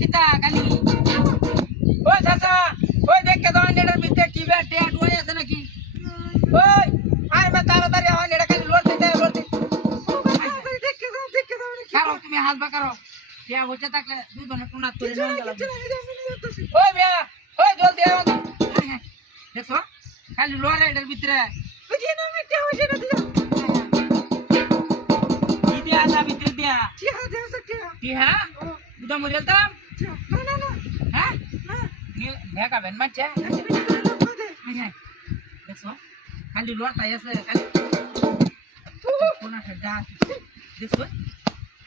কিতা খালি ওই চাচা ওই দেখে দাও নেটার ভিতরে কি ব্যাটে আটওয়াই আছে নাকি ওই আয় মে তাড়াতাড়ি হয় নেটা খালি লড়তে লড়তে দেখে দাও কারো তুমি হাসবা কারো বিয়া হচ্ছে থাকলে দুই জনে কোনা তুলে নিয়ে গেল ওই বিয়া ওই জলদি আয় দেখো খালি লড়ে এটার ভিতরে ওই যে না মেটে হইছে না দিও কি দিয়া না ভিতরে দিয়া টিয়া দেও সটিয়া টিয়া বুদা মজলতাম না না হ্যাঁ না নে का बेन मत देखो खाली लड़ता ऐसे खाली कोना खड्डा देखो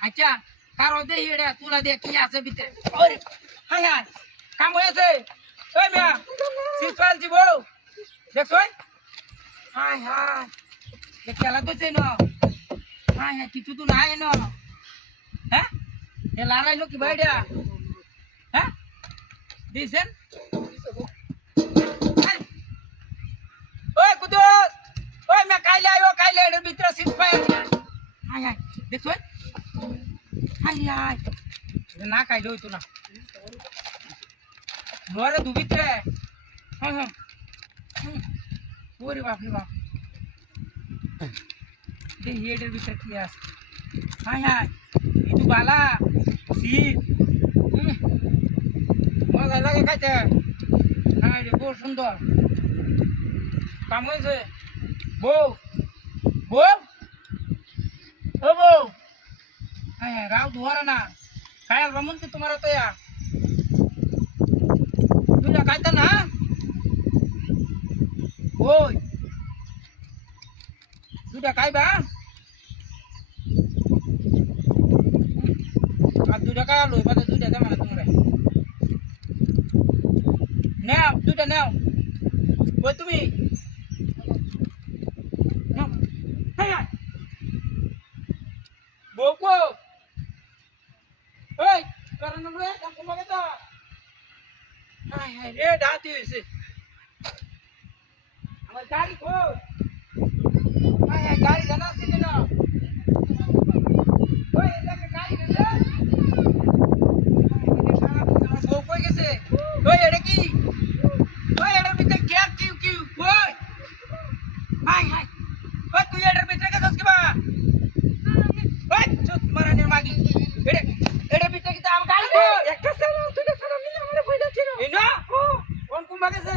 अच्छा कारो दे येडा तुला दे की আছে ভিতরে अरे हाय हाय काम হয়েছে ওই মিয়া সিসপাল জি বউ দেখো হায় হায় এ খেলা তো চেন হায় হায় কিছু তো নাই ন হ্যাঁ এ লারাইলো কি বাইডা হ্যাঁ দিছেন ওই কুদুস ওই মে কাইলে আইও কাইলে এর ভিতরে সিসপাল হায় হায় দেখো হায় হায় না কাইলে হইতো না লোরে দু ভিতরে হ্যাঁ হ্যাঁ ওরে বাপ রে বাপ এই হেডের ভিতরে কি আছে হায় হায় এই তো বালা শীত মজা লাগে খাইতে হ্যাঁ রে বহু সুন্দর কাম হয়েছে বউ বউ ও বউ হ্যাঁ হ্যাঁ রাও ধোয়ারে না খায়াল বামুন কি তোমার তো দুইটা খাইতে না ওই দুইটা খাইবা আর দুইটা খাই আলো এবার দুইটা দেবে না তোমরা নাও দুইটা নাও ওই তুমি নাও হ্যাঁ বউ বউ ওই কারণ রে কাম লাগে তো হায় হায় রে ডাতি হইছে আমার গাড়ি কো হায় হায় গাড়ি জানা আছে না ওই এটাকে গাড়ি গেছে আমার বউ কই গেছে ওই এটা কি ওই এটার ভিতরে গ্যাস কিউ কিউ ওই হায় হায় ওই তুই এটার ভিতরে গেছস কি বা ওই চুপ মারানের মাগি এটার ভিতরে কি আমার গাড়ি কো একটা সারা দুইটা সারা মিলে আমারে কইলা ছিল এই না কোন কুম্বা গেছে